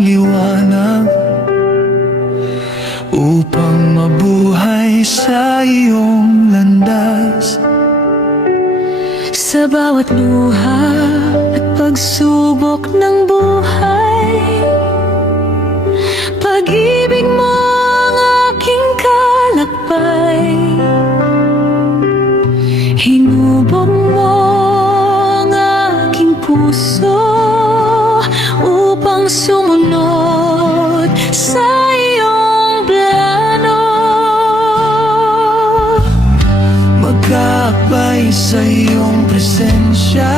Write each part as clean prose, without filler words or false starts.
aking liwanag upang mabuhay sa iyong landas. Sa bawat luha at pagsubok ng buhay, pag-ibig mo ang aking kalakbay. Hinubog mo ang aking puso upang sumunod sa iyong plano. Magkakbay sa iyong presensya,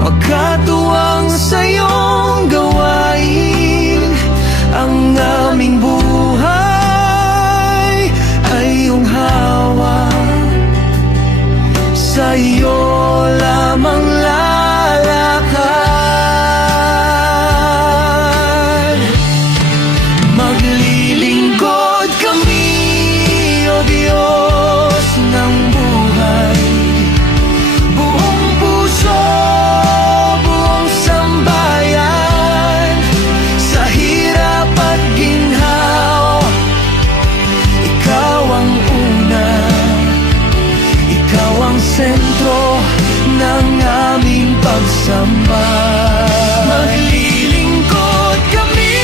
magkatuwang sa iyong gawain. Ang aming buhay ay iyong hawak, sa iyo lamang lalakad. Maglilingkod kami, O Diyos ng buhay, buong puso, buong sambayan. Sa hirap at ginhawa, ikaw ang una, ikaw ang sentro ng aming pagsamba. Maglilingkod kami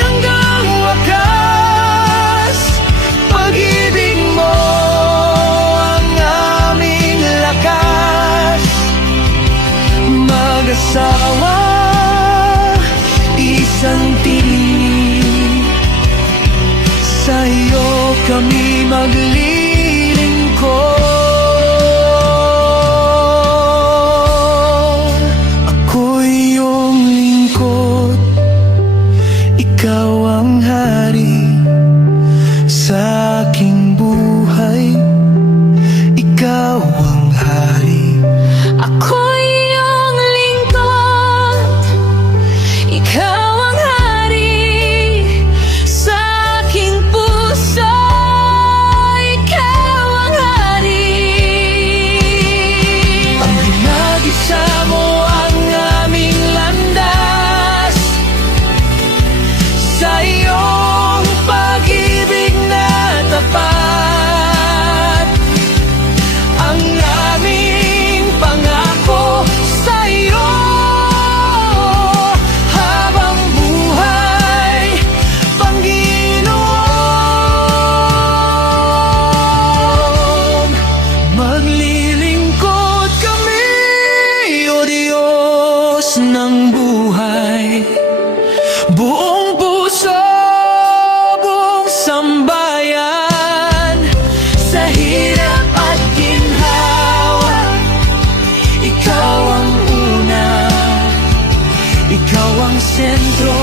hanggang wakas, pag-ibig mo ang aming lakas. Mag-asawa, isang tinig, sa iyo kami maglilingkod. Ako'y iyong lingkod, ikaw ang hari sa aking buhay, ikaw ang hari. Ako'y iyong lingkod, ikaw ang hari sa aking puso, ikaw ang hari. Ang ginagisa mo ang aming landas, sa iyong pag-ibig na tapat. Ang aming pangako sa iyo habang buhay, Panginoon. Maglilingkod kami, O Diyos ng buhay, buong puso, buong sambayan. Sa hirap at ginhawa, ikaw ang una, ikaw ang sentro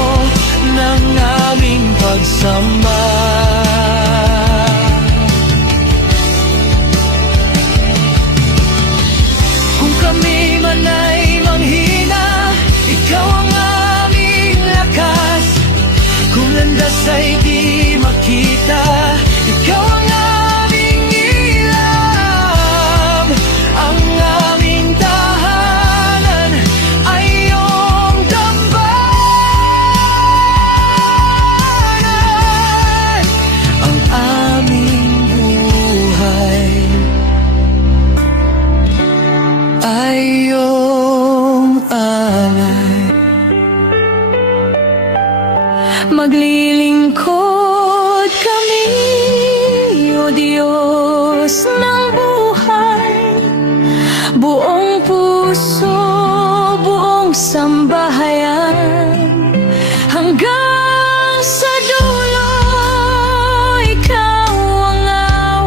ng aming pagsamba. Kung kami man ay manghina, ikaw ang aming lakas. Kung landas ay di makita, ikaw ang aming ilam. Ang aming tahanan ay iyong dambana. Ang aming buhay ay iyong alay. Maglilingkod kami, O Diyos ng buhay, buong puso, buong sambahayan. Hanggang sa dulo, ikaw ang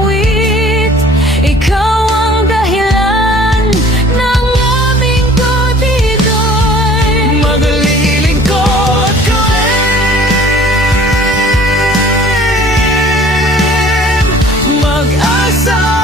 awit, ikaw ang dahilan ng aming pag-ibig. Maglilingkod kami, mag-asa